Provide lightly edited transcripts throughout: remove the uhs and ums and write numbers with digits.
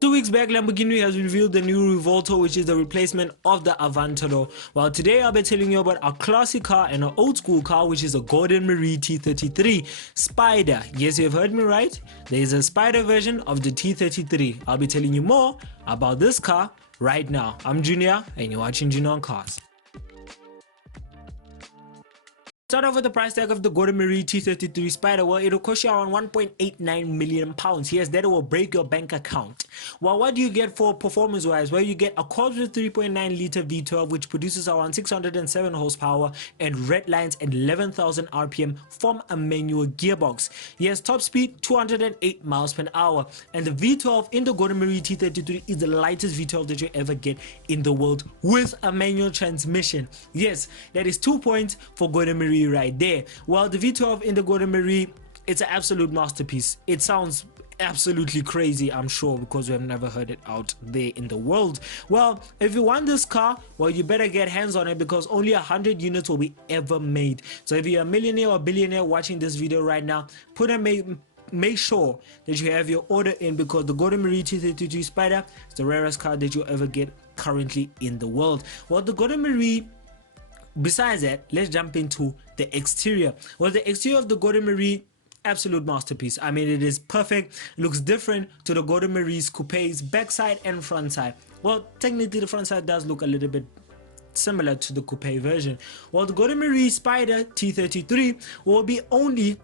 2 weeks back, Lamborghini has revealed the new Revolto, which is the replacement of the Aventador. Well, today I'll be telling you about a classic car and an old school car, which is a Gordon Murray T33 Spider. Yes, you've heard me right. There is a Spider version of the T33. I'll be telling you more about this car right now. I'm Junior, and you're watching Junior on Cars. Start off with the price tag of the Gordon Murray T33 Spider. Well, it'll cost you around £1.89 million. Yes, that will break your bank account. Well, what do you get for performance-wise? Well, you get a Cosworth 3.9 litre V12, which produces around 607 horsepower and red lines at 11,000 RPM from a manual gearbox. Yes, top speed 208 miles per hour. And the V12 in the Gordon Murray T33 is the lightest V12 that you ever get in the world with a manual transmission. Yes, that is 2 points for Gordon Murray right there. Well, the V12 in the Gordon Murray, it's an absolute masterpiece. It sounds absolutely crazy, I'm sure, because we have never heard it out there in the world. Well, if you want this car, well, you better get hands on it, because only 100 units will be ever made. So if you're a millionaire or billionaire watching this video right now, make sure that you have your order in, because the Gordon Murray T33 Spider is the rarest car that you'll ever get currently in the world. Well, the Gordon Murray, besides that, let's jump into the exterior. Well, the exterior of the Gordon Murray, absolute masterpiece. I mean, it is perfect. It looks different to the Gordon Murray's coupes, backside and front side. Well, technically the front side does look a little bit similar to the coupe version. Well, the Gordon Murray Spider T33 will be only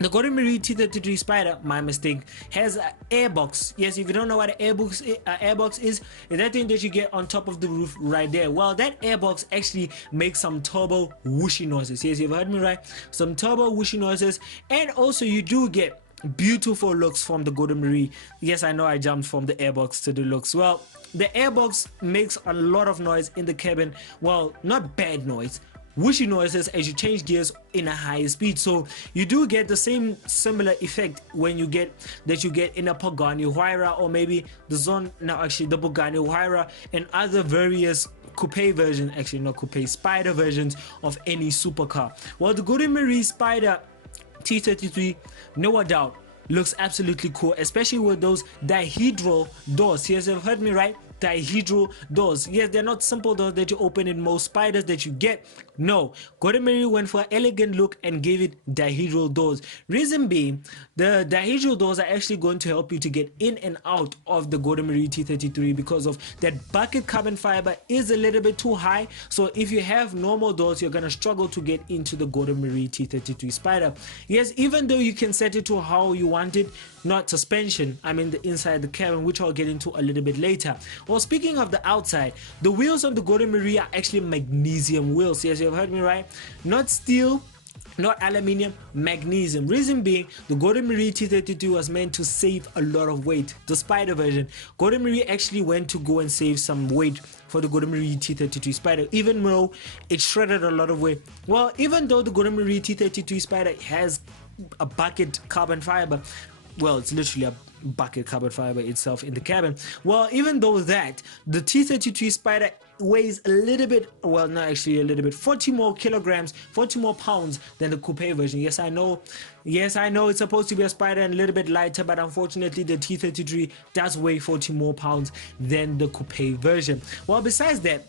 the Gordon Murray T33 Spider, my mistake, has an airbox. Yes, if you don't know what an airbox is that thing that you get on top of the roof right there. Well, that airbox actually makes some turbo whooshy noises. Yes, you've heard me right. Some turbo whooshy noises, and also you do get beautiful looks from the Gordon Murray. Yes, I know I jumped from the airbox to the looks. Well, the airbox makes a lot of noise in the cabin. Well, not bad noise, whooshy noises as you change gears in a higher speed. So you do get the same similar effect when you get in a Pagani Huayra, or maybe the Bugatti Huayra and other various coupe versions, actually not coupe, Spider versions of any supercar. Well, the Gordon Murray Spider T33, no doubt, looks absolutely cool, especially with those dihedral doors. Yes, you've heard me right. Dihedral doors. Yes, they're not simple doors that you open in most Spiders that you get. No, Gordon Murray went for an elegant look and gave it dihedral doors. Reason being, the dihedral doors are actually going to help you to get in and out of the Gordon Murray T33, because of that bucket carbon fiber is a little bit too high. So if you have normal doors, you're gonna struggle to get into the Gordon Murray T33 Spider. Yes, even though you can set it to how you want it, not suspension, I mean the inside the cabin, which I'll get into a little bit later. Well, speaking of the outside, the wheels on the Gordon Murray are actually magnesium wheels. Yes, you've heard me right. Not steel, not aluminium, magnesium. Reason being, the Gordon Murray T32 was meant to save a lot of weight. The Spider version, Gordon Murray actually went to go and save some weight for the Gordon Murray T33 Spider, even though it shredded a lot of weight. Well, even though the Gordon Murray T33 Spider has a bucket carbon fiber, well, it's literally a bucket carbon fiber itself in the cabin. Well, even though that, the T33 Spider weighs a little bit, well, not actually a little bit, 40 more kilograms, 40 more pounds than the coupe version. Yes, I know it's supposed to be a Spider and a little bit lighter, but unfortunately the T33 does weigh 40 more pounds than the coupe version. Well, besides that,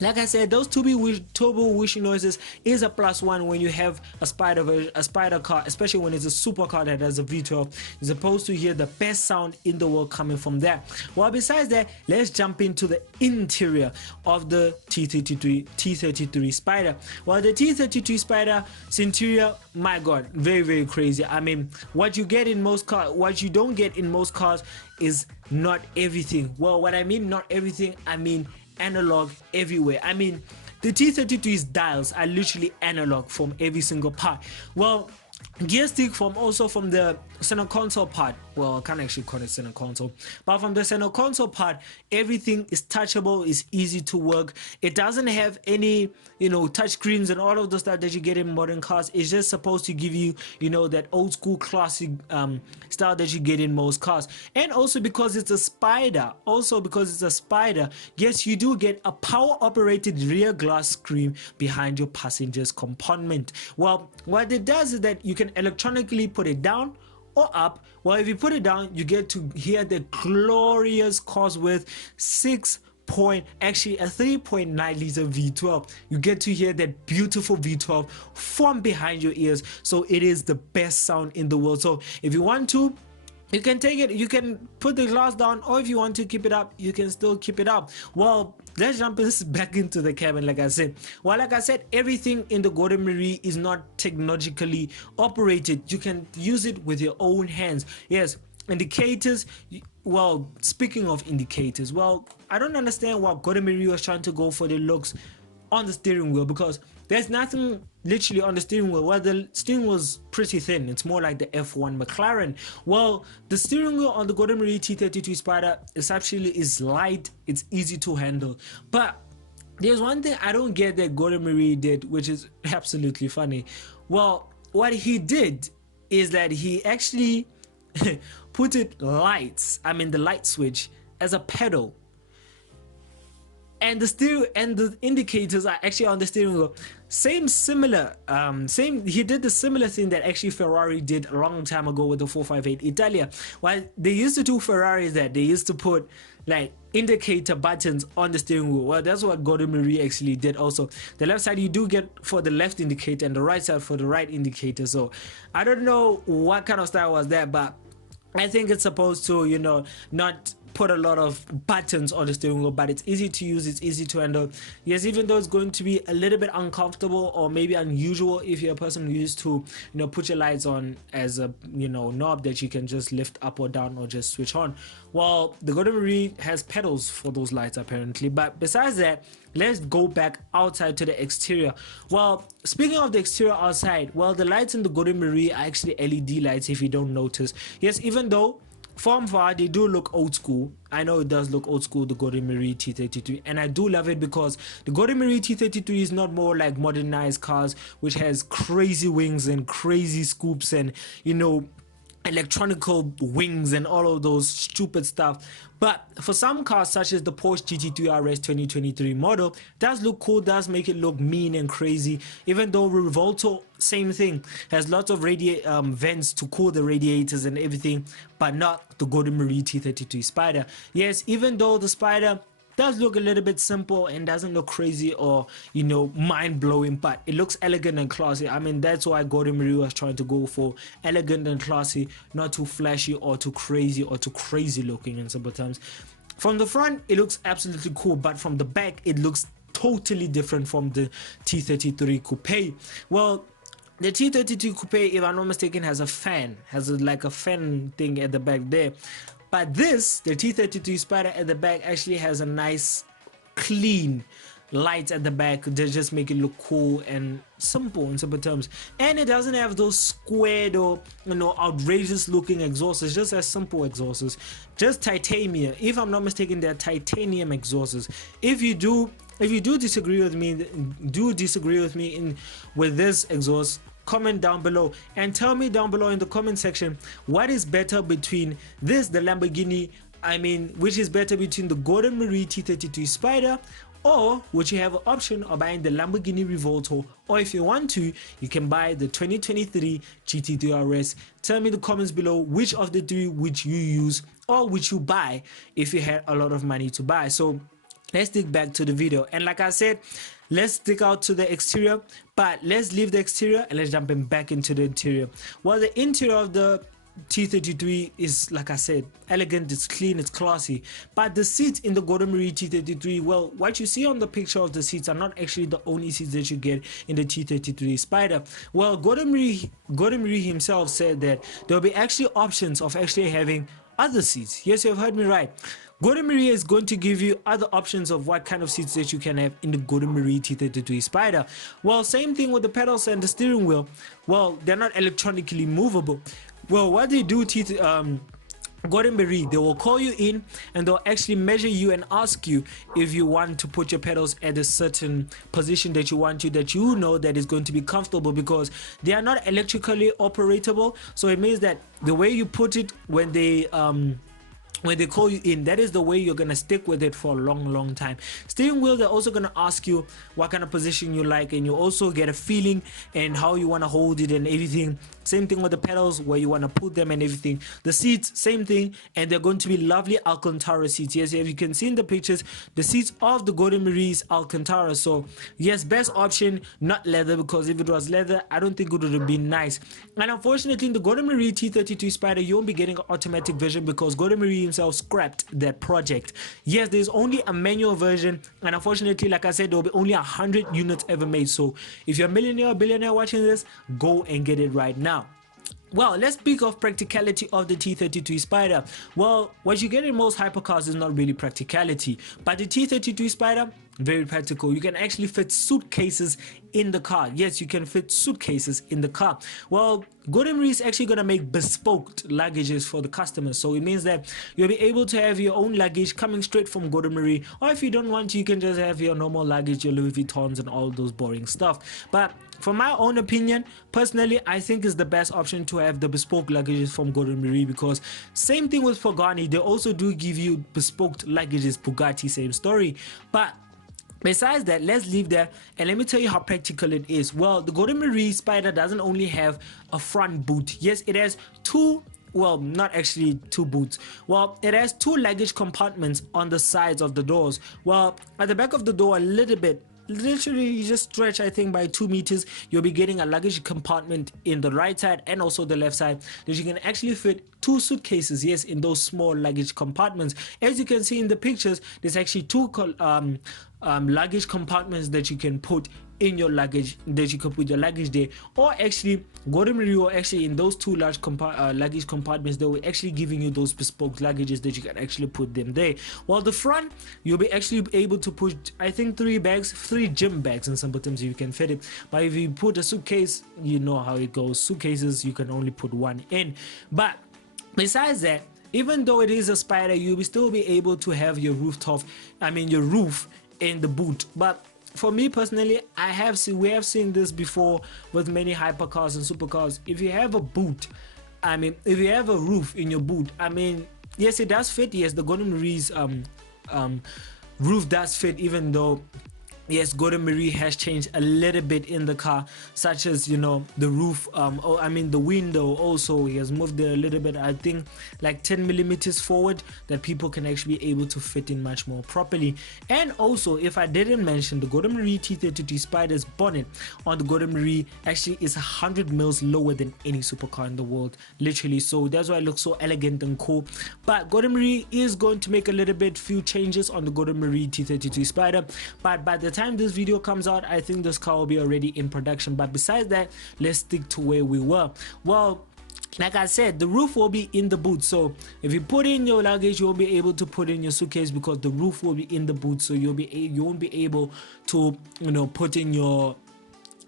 like I said, those turbo whooshy noises is a +1 when you have a Spider car, especially when it's a supercar that has a V12. You're supposed to hear the best sound in the world coming from that. Well, besides that, let's jump into the interior of the T33 Spider. Well, the T33 Spider's interior, my God, very, very crazy. I mean, what you get in most cars, what you don't get in most cars is not everything. Well, what I mean not everything, I mean analog everywhere. I mean, the T33's dials are literally analog from every single part. Well, gear stick from the center console part, well, I can't actually call it center console, but from the center console part, everything is touchable, is easy to work. It doesn't have any, touch screens and all of the stuff that you get in modern cars. It's just supposed to give you, that old school classic style that you get in most cars. And also because it's a Spider, yes, you do get a power operated rear glass screen behind your passenger's compartment. Well, what it does is that you can electronically put it down or up. Well, if you put it down, you get to hear the glorious Cosworth 3.9 liter V12. You get to hear that beautiful V12 from behind your ears. So it is the best sound in the world. So if you want to, you can take it, you can put the glass down, or if you want to keep it up, you can still keep it up. Well, let's jump back into the cabin. Like I said, everything in the Gordon Murray is not technologically operated. You can use it with your own hands. Yes, indicators. Well, speaking of indicators, well, I don't understand why Gordon Murray was trying to go for the looks on the steering wheel, because there's nothing literally on the steering wheel. Well, the steering was pretty thin. It's more like the F1 McLaren. Well, the steering wheel on the Gordon Murray T33 Spider is light. It's easy to handle. But there's one thing I don't get that Gordon Murray did, which is absolutely funny. Well, what he did is that he actually put the light switch as a pedal. And the indicators are actually on the steering wheel. He did the similar thing that actually Ferrari did a long time ago with the 458 Italia. Well, they used to do Ferraris that they used to put like indicator buttons on the steering wheel. Well, that's what Gordon Murray actually did also. The left side you do get for the left indicator, and the right side for the right indicator. So I don't know what kind of style was that, but I think it's supposed to, you know, not put a lot of buttons on the steering wheel, but it's easy to use, it's easy to handle. Yes, even though it's going to be a little bit uncomfortable or maybe unusual if you're a person who used to, you know, put your lights on as a, you know, knob that you can just lift up or down or just switch on. Well, the Gordon Murray has pedals for those lights apparently. But besides that, let's go back outside to the exterior. Well, speaking of the exterior outside, well, the lights in the Gordon Murray are actually LED lights if you don't notice. Yes, even though from far they do look old school. I know it does look old school, the Gordon Murray T33, and I do love it because the Gordon Murray T33 is not more like modernized cars which has crazy wings and crazy scoops and, you know, electronical wings and all of those stupid stuff. But for some cars such as the Porsche GT3 RS 2023 model, does look cool, does make it look mean and crazy. Even though Revolto, same thing, has lots of vents to cool the radiators and everything, but not the Gordon Murray T33 Spider. Yes, even though the Spider does look a little bit simple and doesn't look crazy or, you know, mind-blowing, but it looks elegant and classy. I mean, that's why Gordon Murray was trying to go for elegant and classy, not too flashy or too crazy looking in simple terms. From the front it looks absolutely cool, but from the back it looks totally different from the T33 Coupe. Well, the T33 Coupe, if I'm not mistaken, has a fan, like a fan thing at the back there. But this, the T33 Spider at the back, actually has a nice clean lights at the back. They just make it look cool and simple in simple terms. And it doesn't have those squared or, you know, outrageous looking exhausts. It's just as simple exhausts. Just titanium. If I'm not mistaken, they're titanium exhausts. If you do disagree with me, with this exhaust, comment down below and tell me down below in the comment section what is better between this, the Lamborghini, which is better between the Gordon Murray T33 Spider, or would you have an option of buying the Lamborghini Revolto, or if you want to, you can buy the 2023 GT3 RS. Tell me in the comments below which of the three would you use or would you buy if you had a lot of money to buy. So let's dig back to the video, and like I said, let's stick out to the exterior, but let's leave the exterior and let's jump in back into the interior. Well, the interior of the T33 is, like I said, elegant, it's clean, it's classy. But the seats in the Gordon Murray T33, well, what you see on the picture of the seats are not actually the only seats that you get in the T33 Spider. Well, Gordon Murray himself said that there will be actually options of actually having other seats. Yes, you have heard me right. Gordon Murray is going to give you other options of what kind of seats that you can have in the Gordon Murray T33 Spider. Well, same thing with the pedals and the steering wheel. Well, they're not electronically movable. Well, what they do, Gordon Murray, they will call you in and they'll actually measure you and ask you if you want to put your pedals at a certain position that you want to, that you know that is going to be comfortable, because they are not electrically operatable. So it means that the way you put it when they when they call you in, that is the way you're gonna stick with it for a long time. Steering wheel, they're also gonna ask you what kind of position you like, and you also get a feeling and how you want to hold it and everything. Same thing with the pedals, where you want to put them and everything. The seats, same thing, and they're going to be lovely Alcantara seats. Yes, if you can see in the pictures, the seats of the Gordon Murray's Alcantara. So yes, best option, not leather, because if it was leather, I don't think it would have been nice. And unfortunately, in the Gordon Murray T33 Spider, you won't be getting an automatic version because Gordon Murray himself scrapped that project. Yes, there's only a manual version, and unfortunately, like I said, there will be only 100 units ever made. So if you're a millionaire or billionaire watching this, go and get it right now. Well, let's speak of practicality of the T33 Spider. Well, what you get in most hypercars is not really practicality, but the T33 Spider, very practical. You can actually fit suitcases in the car. Yes, you can fit suitcases in the car. Well, Gordon Murray is actually going to make bespoke luggages for the customers. So it means that you'll be able to have your own luggage coming straight from Gordon Murray, or if you don't want to, you can just have your normal luggage, your Louis Vuittons and all those boring stuff. But for my own opinion, personally, I think it's the best option to have the bespoke luggages from Gordon Murray, because same thing with Pagani, they also do give you bespoke luggages. Bugatti, same story. But besides that, let's leave there and let me tell you how practical it is. Well, the Gordon Murray Spider doesn't only have a front boot. Yes, it has two, well, not actually two boots. Well, it has two luggage compartments on the sides of the doors. Well, at the back of the door, a little bit, literally you just stretch, I think, by 2 meters, you'll be getting a luggage compartment in the right side and also the left side that you can actually fit 2 suitcases, yes, in those small luggage compartments. As you can see in the pictures, there's actually 2 luggage compartments that you can put in your luggage, that you can put your luggage there. Or actually, Gordon Murray will actually, in those 2 large luggage compartments, they will actually giving you those bespoke luggages that you can actually put them there. While the front, you'll be actually able to put, I think, 3 gym bags in some terms, you can fit it. But if you put a suitcase, you know how it goes. Suitcases, you can only put 1 in. But besides that, even though it is a Spider, you will still be able to have your your roof in the boot. But for me personally, we have seen this before with many hypercars and supercars. If you have a boot, if you have a roof in your boot, yes, it does fit. Yes, the Gordon Murray's roof does fit, even though yes, Gordon Murray has changed a little bit in the car, such as, you know, the roof, the window also, he has moved it a little bit, I think like 10 millimeters forward, that people can actually be able to fit in much more properly. And also, if I didn't mention, the Gordon Murray T33 Spider's bonnet on the Gordon Murray actually is 100 mils lower than any supercar in the world, literally. So that's why it looks so elegant and cool. But Gordon Murray is going to make a little bit few changes on the Gordon Murray T33 Spider, but by the time this video comes out, I think this car will be already in production. But besides that, let's stick to where we were. Well, like I said, the roof will be in the boot. So if you put in your luggage, you won't be able to put in your suitcase because the roof will be in the boot. So you won't be able to, you know, put in your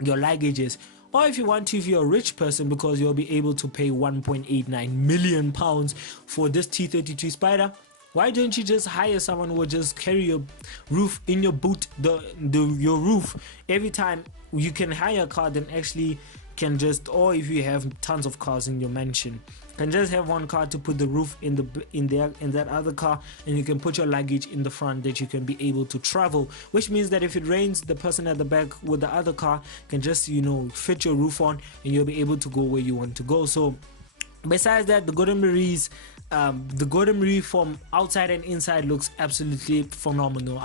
luggages. Or if you want to, if you're a rich person, because you'll be able to pay 1.89 million pounds for this T33 Spider, why don't you just hire someone who will just carry your roof in your boot, your roof every time? You can hire a car, then actually can just, or if you have tons of cars in your mansion, can just have one car to put the roof in that other car, and you can put your luggage in the front that you can be able to travel, which means that if it rains, the person at the back with the other car can just, you know, fit your roof on and you'll be able to go where you want to go. So besides that, the Gordon Murray from outside and inside looks absolutely phenomenal.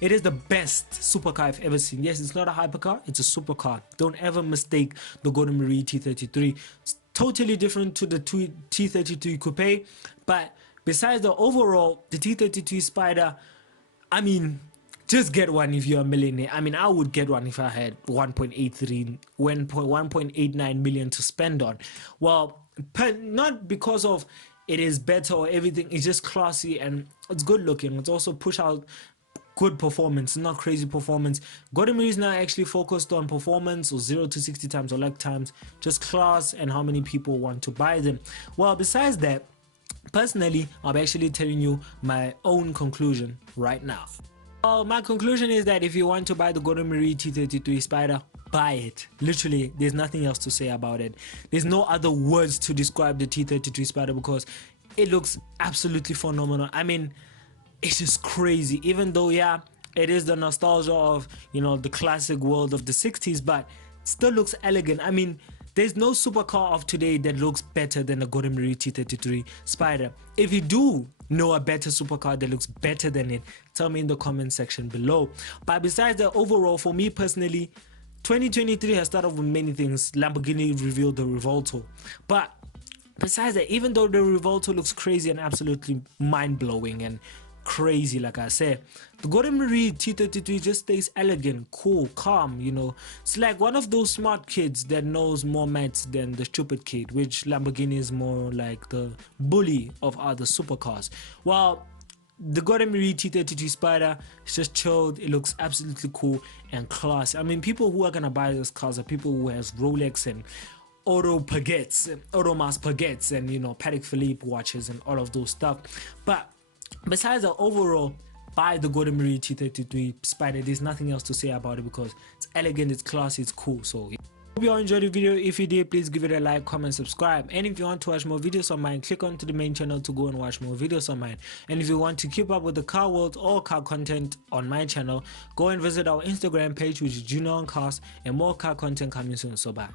It is the best supercar I've ever seen. Yes, it's not a hypercar, it's a supercar. Don't ever mistake the Gordon Murray T33. It's totally different to the T33 coupe, but besides the overall, the T33 Spider, just get one if you're a millionaire. I would get one if I had 1.89 million to spend on. Well, not because of it is better or everything, it's just classy and it's good looking. It's also push out good performance, not crazy performance. Gordon Murray is now actually focused on performance, or 0 to 60 times or lag times, just class and how many people want to buy them. Well, besides that, personally, I'm actually telling you my own conclusion right now. Well, my conclusion is that if you want to buy the Gordon Murray T33 Spider, buy it. Literally, there's nothing else to say about it. There's no other words to describe the T33 Spider, because it looks absolutely phenomenal. I mean, it's just crazy. Even though, yeah, it is the nostalgia of, you know, the classic world of the 60s, but it still looks elegant. I mean, there's no supercar of today that looks better than the Gordon Murray T33 Spider. If you do know a better supercar that looks better than it, tell me in the comment section below. But besides that, overall, for me personally, 2023 has started with many things. Lamborghini revealed the Revolto, but besides that, even though the Revolto looks crazy and absolutely mind-blowing and crazy, like I said, the Gordon Murray T33 just stays elegant, cool, calm, you know. It's like one of those smart kids that knows more maths than the stupid kid, which Lamborghini is more like the bully of other supercars. While the Gordon Murray T33 Spider is just chilled, it looks absolutely cool and classy. I mean, people who are gonna buy this cars are people who has Rolex and Auto Mas Paguettes and, you know, Patek Philippe watches and all of those stuff. But besides the overall, buy the Gordon Murray T33 Spider. There's nothing else to say about it because it's elegant, it's classy, it's cool. So hope you all enjoyed the video. If you did, please give it a like, comment, subscribe. And if you want to watch more videos on mine, click onto the main channel to go and watch more videos on mine. And if you want to keep up with the car world or car content on my channel, go and visit our Instagram page, which is Junior on Cars, and more car content coming soon. So bye.